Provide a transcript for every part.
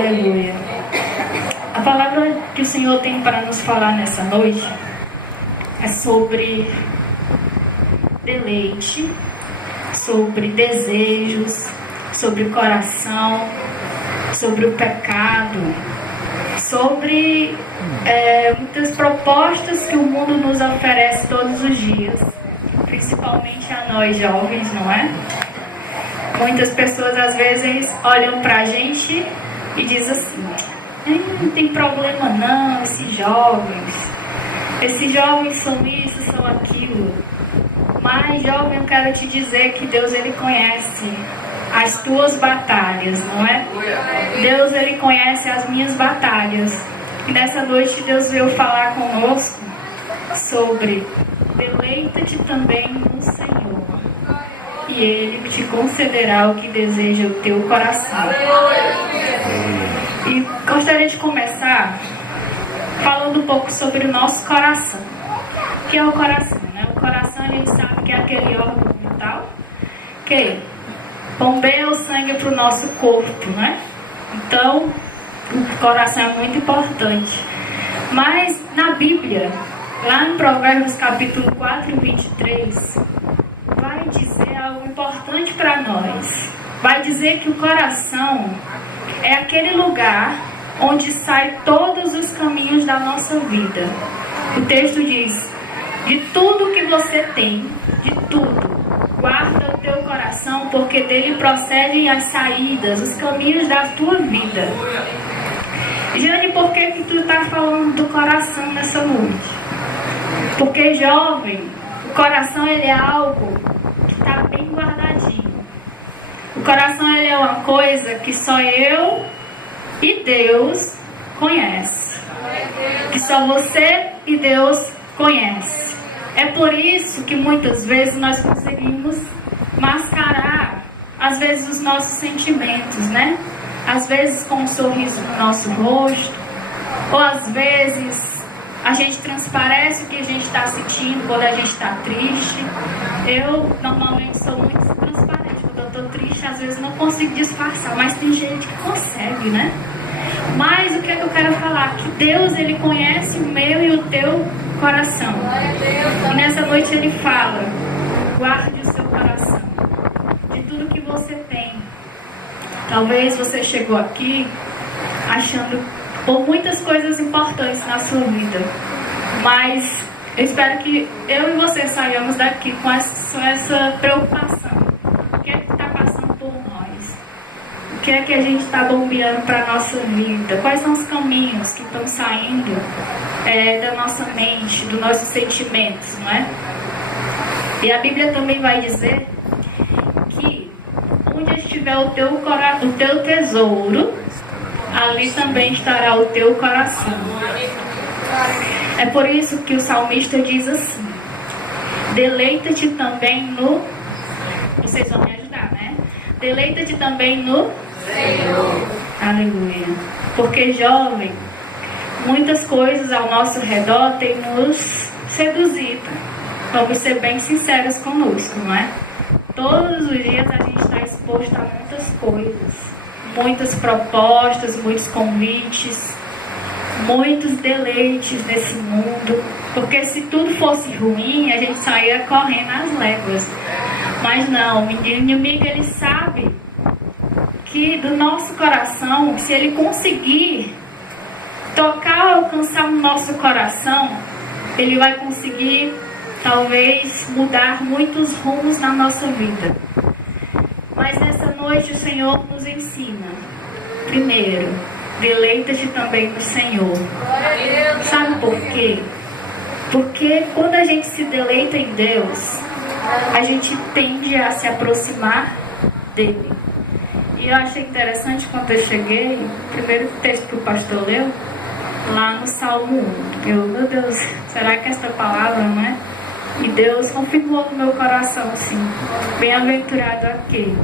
Aleluia. A palavra que o Senhor tem para nos falar nessa noite é sobre deleite, sobre desejos, sobre o coração, sobre o pecado, sobre muitas propostas que o mundo nos oferece todos os dias, principalmente a nós jovens, não é? Muitas pessoas às vezes olham pra gente e dizem assim: não tem problema não, esses jovens são isso, são aquilo. Mas jovem, eu quero te dizer que Deus, Ele conhece as tuas batalhas, não é? Deus, Ele conhece as minhas batalhas. E nessa noite Deus veio falar conosco sobre deleita-te também no Senhor, e Ele te concederá o que deseja o teu coração. E gostaria de começar falando um pouco sobre o nosso coração. O que é o coração, né? O coração, a gente sabe que é aquele órgão vital que bombeia o sangue para o nosso corpo, né? Então, o coração é muito importante. Mas na Bíblia, lá em Provérbios capítulo 4 e 23, vai dizer algo importante para nós. Vai dizer que o coração é aquele lugar onde saem todos os caminhos da nossa vida. O texto diz: de tudo que você tem, de tudo, guarda o teu coração, porque dele procedem as saídas, os caminhos da tua vida. Jane, por que tu está falando do coração nessa noite? Porque, jovem, o coração, ele é algo que está bem guardadinho. O coração, ele é uma coisa que só eu e Deus conhece. Que só você e Deus conhece. É por isso que muitas vezes nós conseguimos mascarar, às vezes, os nossos sentimentos, né? Às vezes com um sorriso no nosso rosto, ou às vezes a gente transparece o que a gente está sentindo quando a gente está triste. Eu normalmente sou muito transparente. Quando eu estou triste, às vezes não consigo disfarçar, mas tem gente que consegue, né? Mas o que é que eu quero falar? Que Deus, Ele conhece o meu e o teu coração. E nessa noite Ele fala: guarde o seu coração de tudo que você tem. Talvez você chegou aqui achando por muitas coisas importantes na sua vida, mas eu espero que eu e você saiamos daqui com essa preocupação. O que é que está passando por nós? O que é que a gente está bombeando para a nossa vida? Quais são os caminhos que estão saindo da nossa mente, dos nossos sentimentos, não é? E a Bíblia também vai dizer que onde estiver o teu tesouro, ali também estará o teu coração. É por isso que o salmista diz assim: deleita-te também no... Vocês vão me ajudar, né? Deleita-te também no Senhor. Aleluia. Porque, jovem, muitas coisas ao nosso redor têm nos seduzido. Vamos ser bem sinceros conosco, não é? Todos os dias a gente está exposto a muitas coisas, muitas propostas, muitos convites, muitos deleites nesse mundo. Porque se tudo fosse ruim, a gente saía correndo às léguas. Mas não, o inimigo, ele sabe que do nosso coração, se ele conseguir tocar, alcançar o nosso coração, ele vai conseguir talvez mudar muitos rumos na nossa vida. Mas nessa noite o Senhor nos ensina: primeiro, deleita-te também no Senhor. Sabe por quê? Porque quando a gente se deleita em Deus, a gente tende a se aproximar dele. E eu achei interessante quando eu cheguei, o primeiro texto que o pastor leu, lá no Salmo 1. Meu Deus, será que essa palavra, não é? E Deus confirmou no meu coração assim: bem-aventurado aquele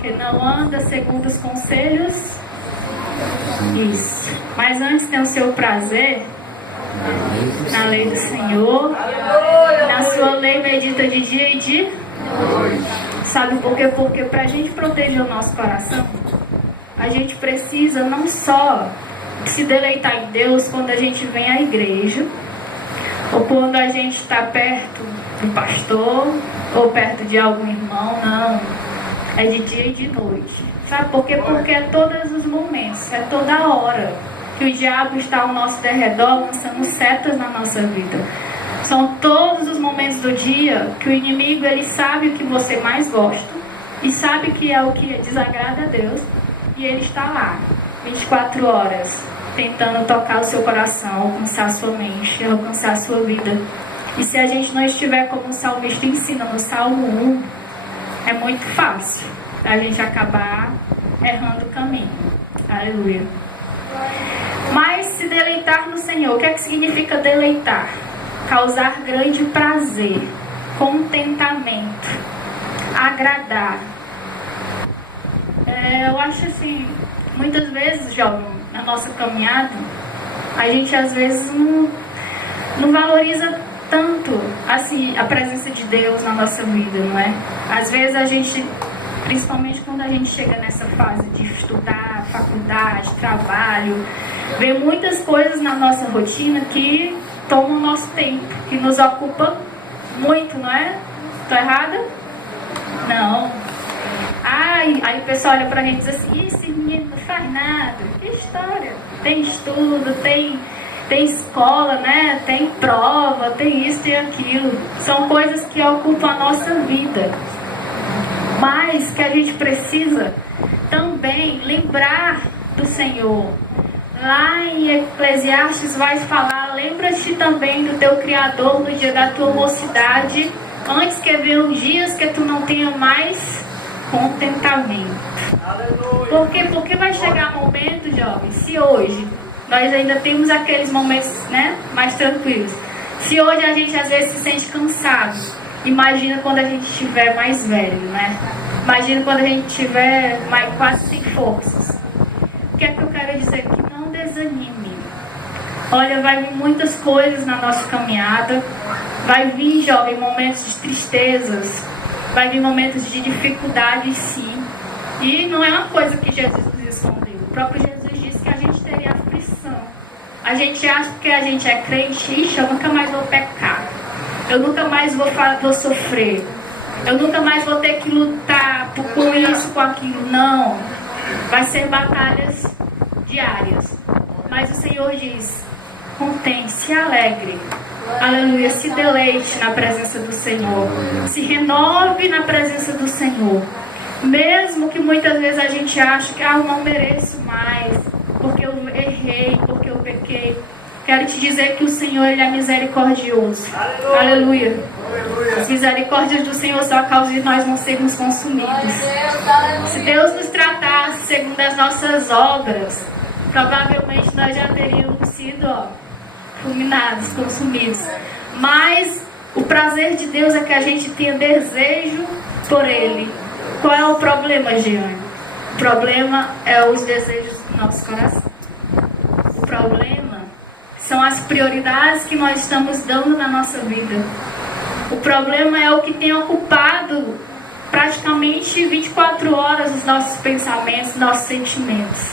que não anda segundo os conselhos, isso, mas antes tem o seu prazer na lei do Senhor, na sua lei medita de dia e de noite. Sabe por quê? Porque para a gente proteger o nosso coração, a gente precisa não só se deleitar em Deus quando a gente vem à igreja, ou quando a gente está perto do pastor, ou perto de algum irmão, não. É de dia e de noite. Sabe por quê? Porque é todos os momentos, é toda hora que o diabo está ao nosso derredor lançando setas na nossa vida. São todos os momentos do dia que o inimigo, ele sabe o que você mais gosta e sabe que é o que desagrada a Deus, e ele está lá 24 horas tentando tocar o seu coração, alcançar a sua mente, alcançar a sua vida. E se a gente não estiver como o salmista ensina no Salmo 1, é muito fácil a gente acabar errando o caminho. Aleluia. Mas se deleitar no Senhor, o que é que significa deleitar? Causar grande prazer, contentamento, agradar. Eu acho assim, muitas vezes, jovem, na nossa caminhada, a gente às vezes não valoriza tanto assim a presença de Deus na nossa vida, não é? Às vezes a gente, principalmente quando a gente chega nessa fase de estudar, faculdade, trabalho, vê muitas coisas na nossa rotina que tomam o nosso tempo, que nos ocupa muito, não é? Estou errada? Não. Aí o pessoal olha pra gente e diz assim, esse menino não faz nada. Que história? Tem estudo, tem escola, né? Tem prova, tem isso e aquilo. São coisas que ocupam a nossa vida. Mas que a gente precisa também lembrar do Senhor. Lá em Eclesiastes vai falar, lembra-te também do teu Criador no dia da tua mocidade, antes que venham dias que tu não tenha mais contentamento. Por quê? Porque vai chegar momento, jovem, se hoje nós ainda temos aqueles momentos, né, mais tranquilos. Se hoje a gente às vezes se sente cansado, imagina quando a gente estiver mais velho, né? Imagina quando a gente estiver quase sem forças. O que é que eu quero dizer? Que não desanime. Olha, vai vir muitas coisas na nossa caminhada. Vai vir, jovem, momentos de tristezas. Vai vir momentos de dificuldade, sim. E não é uma coisa que Jesus nos escondeu. O próprio Jesus disse que a gente teria aflição. A gente acha que a gente é crente, ixi, eu nunca mais vou pecar. Eu nunca mais vou sofrer. Eu nunca mais vou ter que lutar com isso, com aquilo. Não. Vai ser batalhas diárias. Mas o Senhor diz, contente, se alegre. Aleluia, se deleite na presença do Senhor. Se renove na presença do Senhor. Mesmo que muitas vezes a gente ache que eu não mereço mais, porque eu errei, porque eu pequei. Quero te dizer que o Senhor, Ele é misericordioso. Aleluia. As misericórdias do Senhor são a causa de nós não sermos consumidos. Se Deus nos tratasse segundo as nossas obras, provavelmente nós já teríamos sido fulminados, consumidos. Mas o prazer de Deus é que a gente tenha desejo por Ele. Qual é o problema, Jeane? O problema é os desejos do nosso coração. O problema são as prioridades que nós estamos dando na nossa vida. O problema é o que tem ocupado praticamente 24 horas os nossos pensamentos, nossos sentimentos.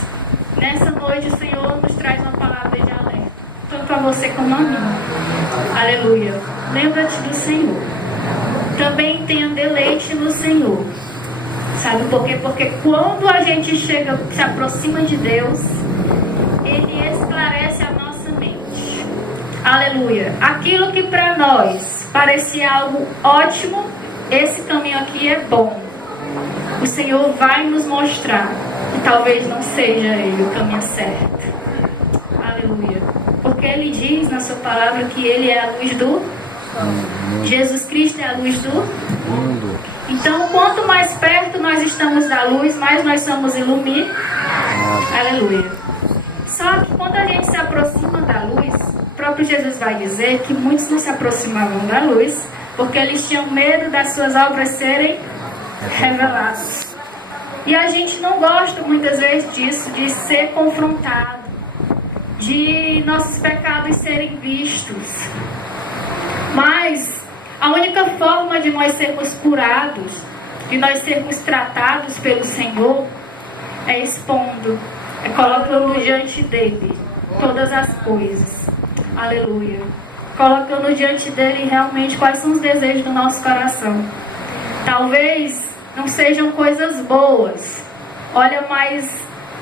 Nessa noite o Senhor nos traz uma palavra de alerta, tanto a você como a mim. Aleluia. Lembra-te do Senhor. Também tenha deleite no Senhor. Sabe por quê? Porque quando a gente se aproxima de Deus, Ele esclarece a nossa mente. Aleluia. Aquilo que para nós parecia algo ótimo, esse caminho aqui é bom. O Senhor vai nos mostrar que talvez não seja Ele o caminho certo. Aleluia. Porque Ele diz na sua palavra que Ele é a luz do mundo. Jesus Cristo é a luz do mundo. Então, quanto mais perto nós estamos da luz, mais nós somos iluminados. Aleluia. Só que quando a gente se aproxima da luz, o próprio Jesus vai dizer que muitos não se aproximavam da luz porque eles tinham medo das suas obras serem reveladas. E a gente não gosta muitas vezes disso, de ser confrontado, de nossos pecados serem vistos. Mas a única forma de nós sermos curados, de nós sermos tratados pelo Senhor, é expondo, é colocando diante dele todas as coisas. Aleluia. Colocando diante dele realmente quais são os desejos do nosso coração. Talvez não sejam coisas boas. Olha, mas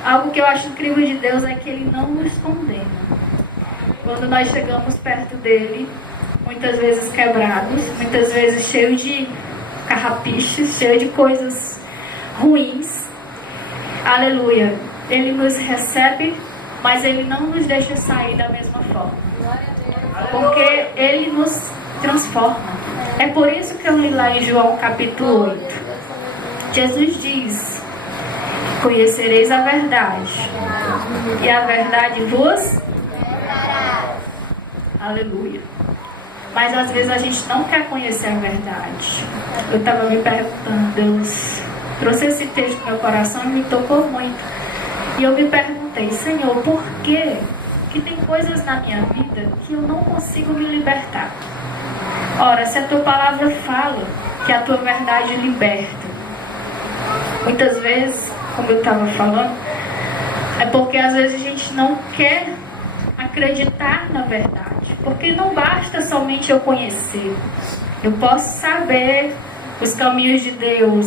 algo que eu acho incrível de Deus é que ele não nos condena. Quando nós chegamos perto dele, muitas vezes quebrados, muitas vezes cheios de carrapichos, cheios de coisas ruins. Aleluia. Ele nos recebe, mas ele não nos deixa sair da mesma forma. Porque ele nos transforma. É por isso que eu li lá em João capítulo 8. Jesus diz: conhecereis a verdade, e a verdade vos libertará. Aleluia. Mas às vezes a gente não quer conhecer a verdade. Eu estava me perguntando, Deus trouxe esse texto no meu coração e me tocou muito. E eu me perguntei, Senhor, por quê? Que tem coisas na minha vida que eu não consigo me libertar. Ora, se a tua palavra fala que a tua verdade liberta, muitas vezes, como eu estava falando, é porque às vezes a gente não quer acreditar na verdade. Porque não basta somente eu conhecer. Eu posso saber os caminhos de Deus,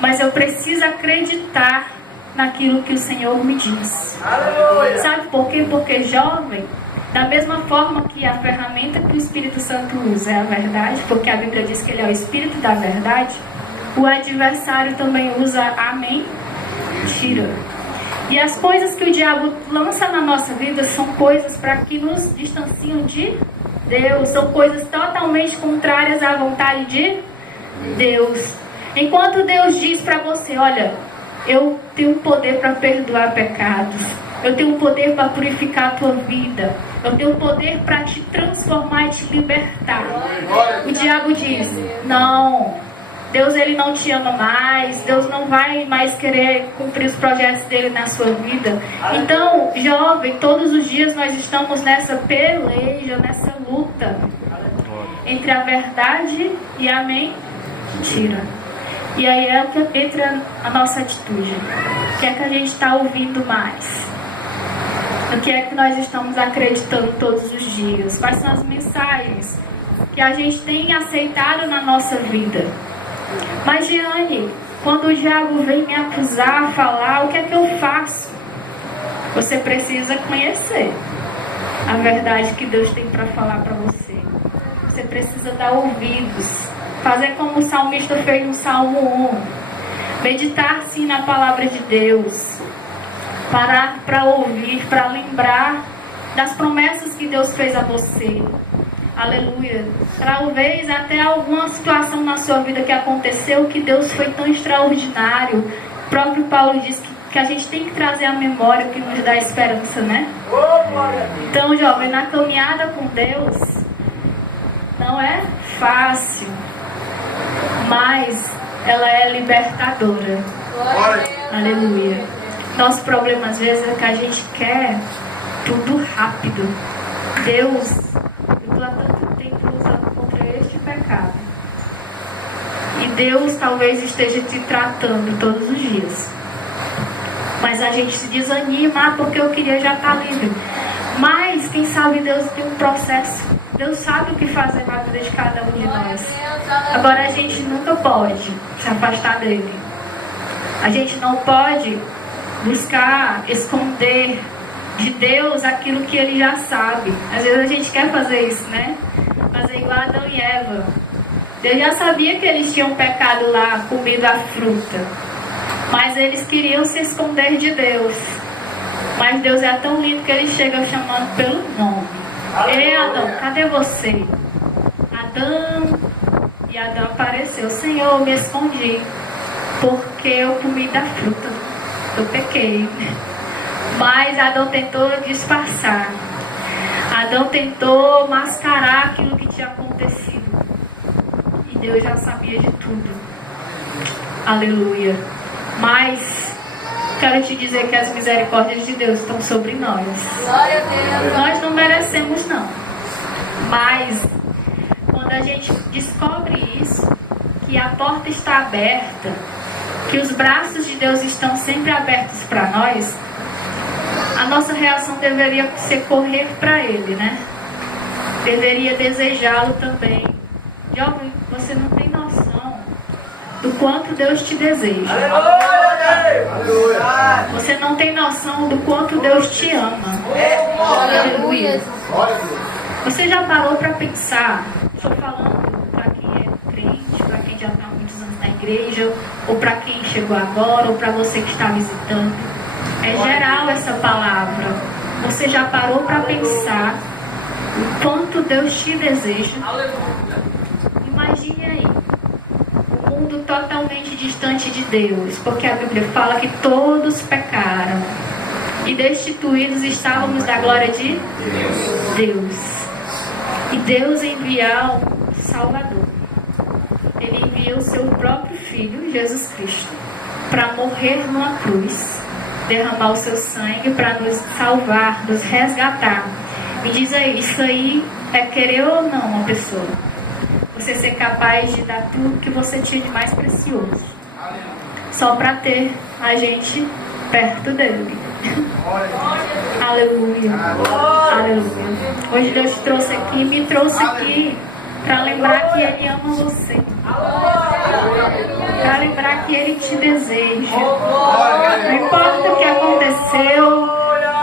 mas eu preciso acreditar naquilo que o Senhor me diz. Aleluia. Sabe por quê? Porque jovem, da mesma forma que a ferramenta que o Espírito Santo usa é a verdade, porque a Bíblia diz que ele é o Espírito da verdade, o adversário também usa a mentira. E as coisas que o diabo lança na nossa vida são coisas para que nos distanciam de Deus, são coisas totalmente contrárias à vontade de Deus. Enquanto Deus diz para você, olha, eu tenho poder para perdoar pecados, eu tenho poder para purificar a tua vida, eu tenho poder para te transformar e te libertar. O diabo diz, não, Deus ele não te ama mais, Deus não vai mais querer cumprir os projetos dele na sua vida. Então, jovem, todos os dias nós estamos nessa peleja, nessa luta entre a verdade e a mentira. E aí é que entra a nossa atitude. O que é que a gente está ouvindo mais? O que é que nós estamos acreditando todos os dias? Quais são as mensagens que a gente tem aceitado na nossa vida? Mas, Giane, quando o diabo vem me acusar, falar, o que é que eu faço? Você precisa conhecer a verdade que Deus tem para falar para você. Você precisa dar ouvidos. Fazer como o salmista fez no Salmo 1. Meditar sim na palavra de Deus. Parar para ouvir, para lembrar das promessas que Deus fez a você. Aleluia. Talvez até alguma situação na sua vida que aconteceu que Deus foi tão extraordinário. O próprio Paulo diz que a gente tem que trazer a memória que nos dá esperança, né? Então, jovem, na caminhada com Deus não é fácil, mas ela é libertadora. Aleluia. Nosso problema às vezes é que a gente quer tudo rápido. Deus, eu estou há tanto tempo lutando contra este pecado. E Deus talvez esteja te tratando todos os dias. Mas a gente se desanima, porque eu queria já estar livre. Mas quem sabe Deus tem um processo. Deus sabe o que fazer na vida de cada um de nós. Agora a gente nunca pode se afastar dele. A gente não pode buscar esconder de Deus aquilo que ele já sabe. Às vezes a gente quer fazer isso, né? Fazer igual Adão e Eva. Deus já sabia que eles tinham pecado lá, comido a fruta. Mas eles queriam se esconder de Deus. Mas Deus é tão lindo que ele chega chamando pelo nome. Ei, Adão, cadê você? Adão. E Adão apareceu. Senhor, eu me escondi porque eu comi da fruta. Eu pequei. Mas Adão tentou disfarçar. Adão tentou mascarar aquilo que tinha acontecido. E Deus já sabia de tudo. Aleluia. Mas quero te dizer que as misericórdias de Deus estão sobre nós. Glória a Deus. Nós não merecemos, não. Mas quando a gente descobre isso, que a porta está aberta, que os braços de Deus estão sempre abertos para nós, a nossa reação deveria ser correr para Ele, né? Deveria desejá-lo também. Jovem, você não tem noção do quanto Deus te deseja. Você não tem noção do quanto Deus te ama. Aleluia. Você já parou para pensar? Estou falando para quem é crente, para quem já está há muitos anos na igreja, ou para quem chegou agora, ou para você que está visitando. É geral essa palavra. Você já parou para pensar o quanto Deus te deseja? Imagine aí, um mundo totalmente distante de Deus, porque a Bíblia fala que todos pecaram e destituídos estávamos da glória de Deus. E Deus enviou um Salvador. Ele enviou o seu próprio Filho, Jesus Cristo, para morrer numa cruz, derramar o seu sangue para nos salvar, nos resgatar. Me diz aí, isso aí é querer ou não uma pessoa? Você ser capaz de dar tudo que você tinha de mais precioso, só para ter a gente perto dele. Aleluia. Aleluia. Hoje Deus te trouxe aqui, me trouxe aqui para lembrar que Ele ama você, para lembrar que Ele te deseja. Não importa o que aconteceu,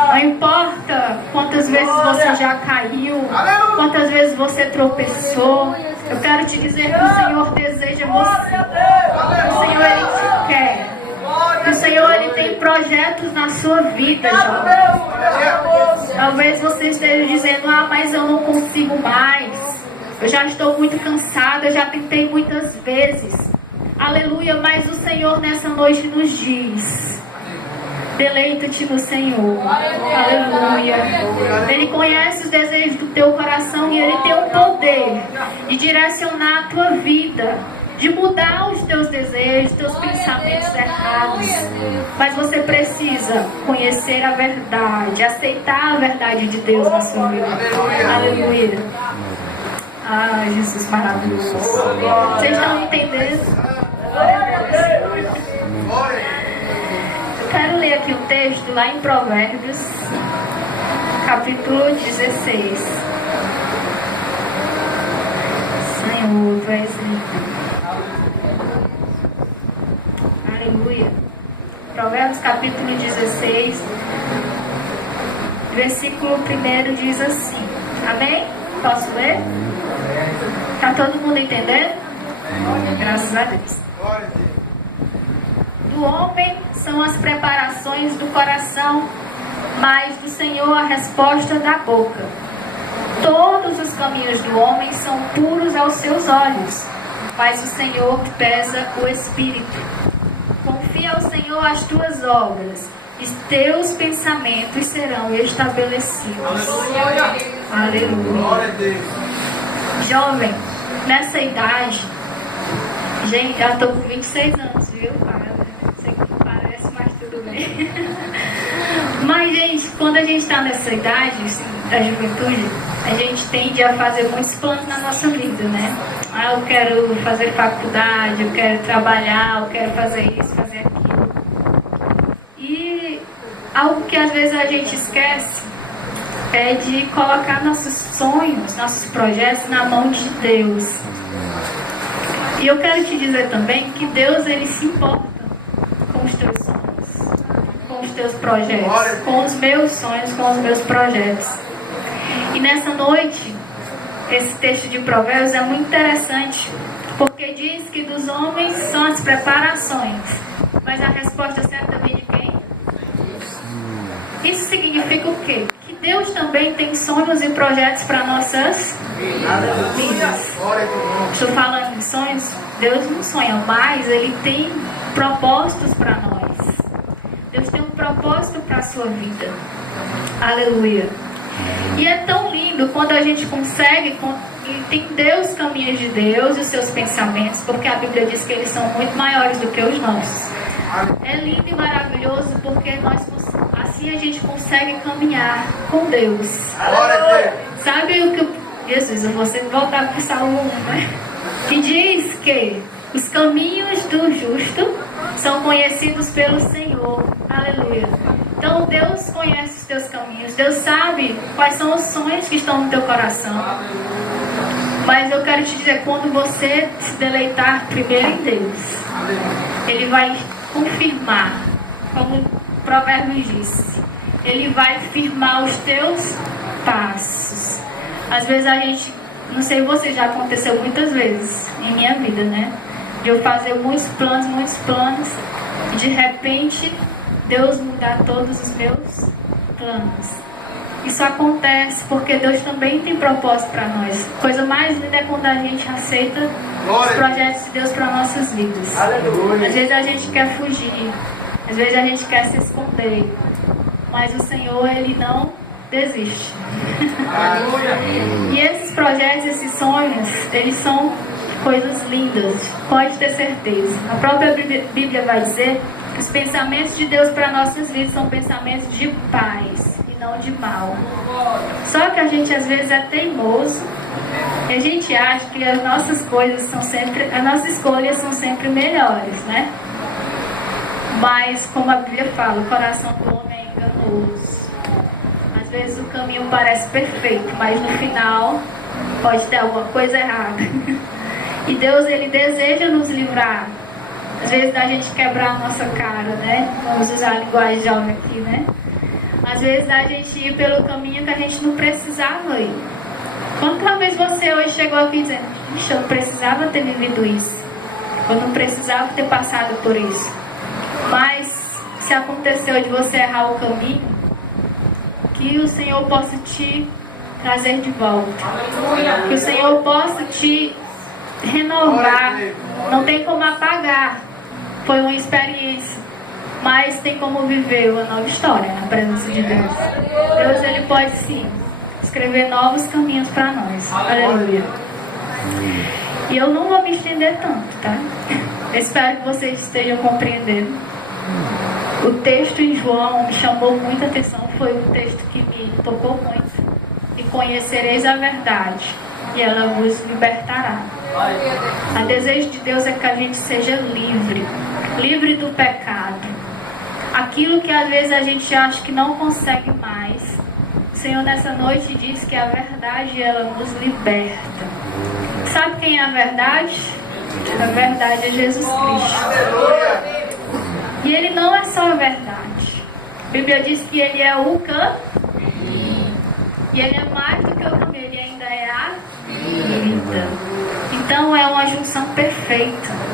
não importa quantas vezes você já caiu, quantas vezes você tropeçou, eu quero te dizer que o Senhor deseja você. O Senhor, Ele te quer. O Senhor, Ele tem projetos na sua vida, jovem. Talvez você esteja dizendo, mas eu não consigo mais. Eu já estou muito cansada, eu já tentei muitas vezes. Aleluia, mas o Senhor nessa noite nos diz: deleita-te no Senhor. Aleluia. Ele conhece os desejos do teu coração e Ele tem o poder de direcionar a tua vida, de mudar os teus desejos, teus pensamentos errados. Mas você precisa conhecer a verdade, aceitar a verdade de Deus na sua vida. Aleluia. Jesus maravilhoso. Vocês estão entendendo? Eu quero ler aqui um texto lá em Provérbios, capítulo 16. Senhor, tu és lindo. Aleluia. Provérbios capítulo 16, versículo 1 diz assim. Amém? Posso ler? Está todo mundo entendendo? Graças a Deus. Do homem são as preparações do coração, mas do Senhor a resposta da boca. Todos os caminhos do homem são puros aos seus olhos, mas o Senhor pesa o espírito. Confia ao Senhor as tuas obras, e teus pensamentos serão estabelecidos. Aleluia. Jovem, nessa idade, gente, eu estou com 26 anos, viu? Sei que não parece, mas tudo bem. Mas, gente, quando a gente está nessa idade, assim, da juventude, a gente tende a fazer muitos planos na nossa vida, né? Eu quero fazer faculdade, eu quero trabalhar, eu quero fazer isso, fazer aquilo. E algo que às vezes a gente esquece é de colocar nossos sonhos, nossos projetos na mão de Deus. E eu quero te dizer também que Deus, Ele se importa com os teus sonhos, com os teus projetos, com os meus sonhos, com os meus projetos. E nessa noite, esse texto de Provérbios é muito interessante, porque diz que dos homens são as preparações, mas a resposta certa vem de quem? Isso significa o quê? Que Deus também tem sonhos e projetos para nossas vidas. Estou falando em sonhos, Deus não sonha, mas Ele tem propósitos para nós. Deus tem um propósito para a sua vida. Aleluia. E é tão lindo quando a gente consegue entender os caminhos de Deus e os seus pensamentos, porque a Bíblia diz que eles são muito maiores do que os nossos. É lindo e maravilhoso porque assim a gente consegue caminhar com Deus. Sabe o que Jesus, eu vou sempre voltar para o Salmo 1, né? Que diz que os caminhos do justo são conhecidos pelo Senhor. Aleluia. Então Deus conhece os teus caminhos. Deus sabe quais são os sonhos que estão no teu coração. Mas eu quero te dizer, quando você se deleitar primeiro em Deus, Ele vai confirmar, como o provérbio diz, Ele vai firmar os teus passos. Às vezes a gente, não sei você, já aconteceu muitas vezes em minha vida, né? De eu fazer muitos planos, e de repente Deus mudar todos os meus planos. Isso acontece porque Deus também tem propósito para nós. Coisa mais linda é quando a gente aceita os projetos de Deus para nossas vidas. Aleluia. Às vezes a gente quer fugir, às vezes a gente quer se esconder, mas o Senhor, Ele não desiste. E esses projetos, esses sonhos, eles são coisas lindas, pode ter certeza. A própria Bíblia vai dizer que os pensamentos de Deus para nossas vidas são pensamentos de paz, não de mal. Só que a gente às vezes é teimoso e a gente acha que as nossas coisas são sempre, as nossas escolhas são sempre melhores, né? Mas como a Bíblia fala, o coração do homem é enganoso. Às vezes o caminho parece perfeito, mas no final pode ter alguma coisa errada. E Deus, Ele deseja nos livrar, às vezes, da gente quebrar a nossa cara, né? Vamos usar a linguagem jovem aqui, né? Às vezes a gente ir pelo caminho que a gente não precisava ir. Quantas vezes você hoje chegou aqui dizendo, ixi, eu não precisava ter vivido isso, eu não precisava ter passado por isso. Mas se aconteceu de você errar o caminho, que o Senhor possa te trazer de volta. Que o Senhor possa te renovar. Não tem como apagar. Foi uma experiência, mas tem como viver uma nova história na presença de Deus. Deus, Ele pode sim escrever novos caminhos para nós. Aleluia. E eu não vou me estender tanto, tá? Eu espero que vocês estejam compreendendo. O texto em João me chamou muita atenção. Foi um texto que me tocou muito. E conhecereis a verdade, e ela vos libertará. O desejo de Deus é que a gente seja livre. Livre do pecado. Aquilo que às vezes a gente acha que não consegue mais, o Senhor nessa noite diz que a verdade, ela nos liberta. Sabe quem é a verdade? A verdade é Jesus Cristo. E Ele não é só a verdade. A Bíblia diz que Ele é o caminho. E Ele é mais do que o caminho, Ele ainda é a vida. Então é uma junção perfeita.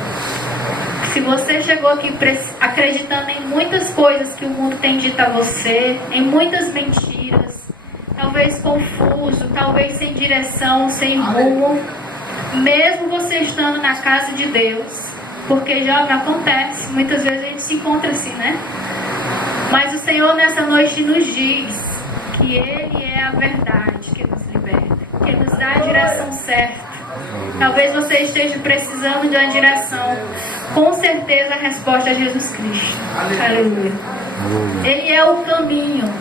Se você chegou aqui acreditando em muitas coisas que o mundo tem dito a você, em muitas mentiras, talvez confuso, talvez sem direção, sem rumo, mesmo você estando na casa de Deus, porque já acontece, muitas vezes a gente se encontra assim, né? Mas o Senhor nessa noite nos diz que Ele é a verdade que nos liberta, que nos dá a direção certa. Talvez você esteja precisando de uma direção. Com certeza a resposta é Jesus Cristo. Aleluia. Ele é o caminho.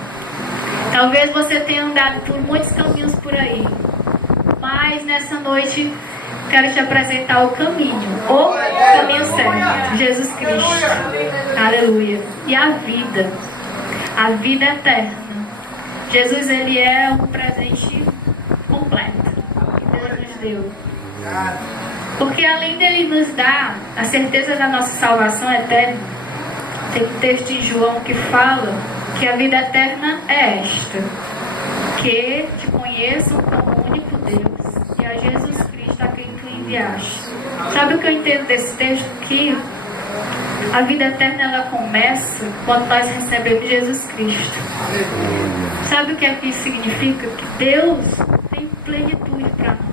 Talvez você tenha andado por muitos caminhos por aí, mas nessa noite quero te apresentar o caminho, o caminho certo, Jesus Cristo. Aleluia. E a vida eterna. Jesus, Ele é um presente completo que Deus nos deu. Porque além dele nos dar a certeza da nossa salvação eterna, tem um texto em João que fala que a vida eterna é esta: que te conheçam como único Deus e a Jesus Cristo a quem tu enviaste. Sabe o que eu entendo desse texto? Que a vida eterna, ela começa quando nós recebemos Jesus Cristo. Sabe o que é que isso significa? Que Deus tem plenitude para nós.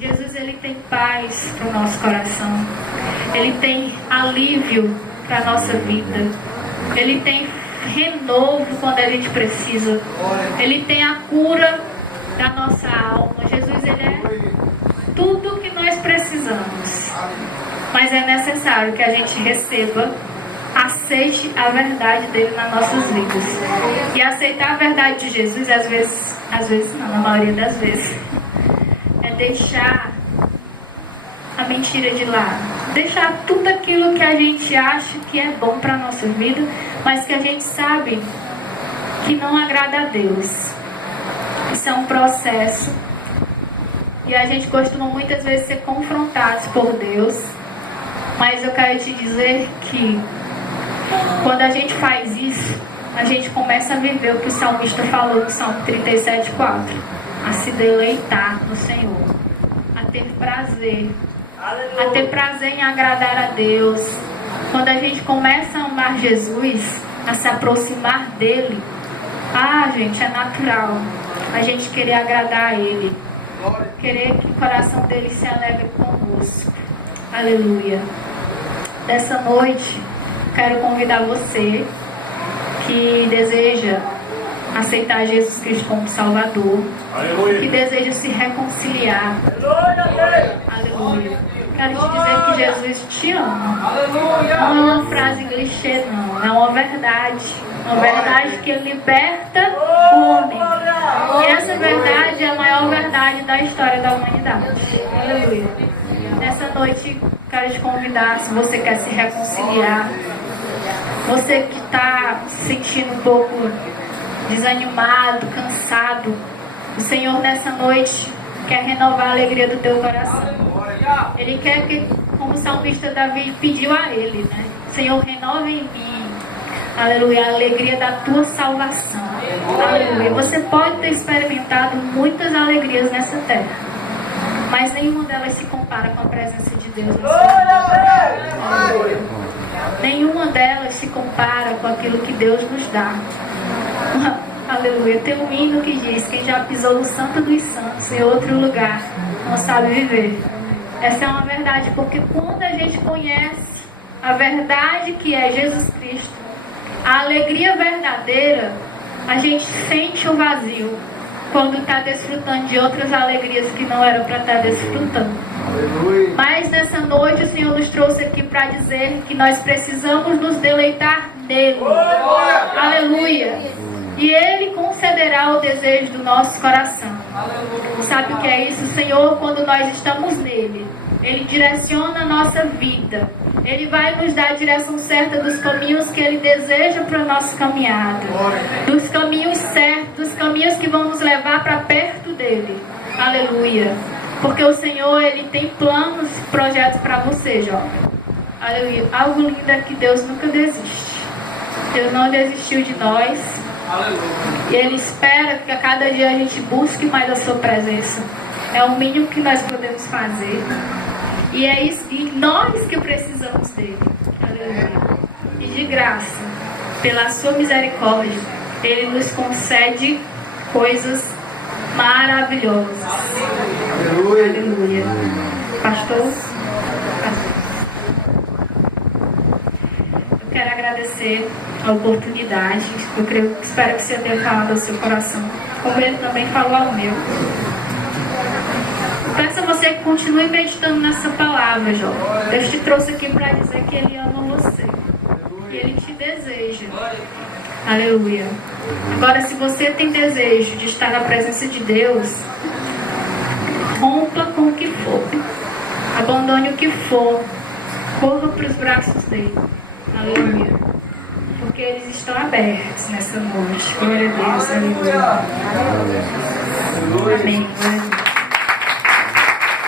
Jesus, Ele tem paz para o nosso coração. Ele tem alívio para a nossa vida. Ele tem renovo quando a gente precisa. Ele tem a cura da nossa alma. Jesus, Ele é tudo o que nós precisamos. Mas é necessário que a gente receba, aceite a verdade dele nas nossas vidas. E aceitar a verdade de Jesus, às vezes não, na maioria das vezes, é deixar a mentira de lado. deixar tudo aquilo que a gente acha que é bom para a nossa vida, mas que a gente sabe que não agrada a Deus. Isso é um processo. E a gente costuma muitas vezes ser confrontados por Deus. Mas eu quero te dizer que quando a gente faz isso, a gente começa a viver o que o salmista falou no Salmo 37:4. A se deleitar no Senhor. A ter prazer. A ter prazer em agradar a Deus. Quando a gente começa a amar Jesus, a se aproximar dele, gente, é natural a gente querer agradar a Ele, querer que o coração dele se alegre conosco. Aleluia. Dessa noite, quero convidar você que deseja aceitar Jesus Cristo como Salvador, que deseja se reconciliar. Aleluia. Quero te dizer que Jesus te ama. Não é uma frase clichê, não. É uma verdade. Uma verdade que liberta o homem. E essa verdade é a maior verdade da história da humanidade. Aleluia. Nessa noite, quero te convidar, se você quer se reconciliar, você que está se sentindo um pouco desanimado, cansado, o Senhor nessa noite quer renovar a alegria do teu coração. Ele quer que, como o salmista Davi pediu a Ele, né? Senhor, renova em mim, aleluia, a alegria da tua salvação. Aleluia. Você pode ter experimentado muitas alegrias nessa terra, mas nenhuma delas se compara com a presença de Deus. Aleluia. Nenhuma delas se compara com aquilo que Deus nos dá. Aleluia. Tem um hino que diz: quem já pisou no Santo dos Santos em outro lugar não sabe viver. Essa é uma verdade, porque quando a gente conhece a verdade que é Jesus Cristo, a alegria verdadeira, a gente sente o vazio quando está desfrutando de outras alegrias que não eram para estar desfrutando. Mas nessa noite o Senhor nos trouxe aqui para dizer que nós precisamos nos deleitar nele. Aleluia. E Ele concederá o desejo do nosso coração. Sabe o que é isso? O Senhor, quando nós estamos nele, Ele direciona a nossa vida. Ele vai nos dar a direção certa dos caminhos que Ele deseja para a nossa caminhada. Dos caminhos certos, dos caminhos que vão nos levar para perto dEle. Aleluia. Porque o Senhor, Ele tem planos, projetos para você, jovem. Aleluia. Algo lindo é que Deus nunca desiste. Deus não desistiu de nós. E Ele espera que a cada dia a gente busque mais a sua presença. É o mínimo que nós podemos fazer. E é isso, e nós que precisamos dele. Aleluia. E de graça, pela sua misericórdia, Ele nos concede coisas maravilhosas. Aleluia. Aleluia. Pastor? Eu quero agradecer a oportunidade. Espero que você tenha falado ao seu coração, como ele também falou ao meu. Peço a você que continue meditando nessa palavra, Jó. Deus te trouxe aqui para dizer que Ele ama você, que Ele te deseja. Aleluia. Agora, se você tem desejo de estar na presença de Deus, rompa com o que for, abandone o que for, corra para os braços dele. Aleluia. Porque eles estão abertos nessa noite. Glória a Deus. Aleluia. Amém.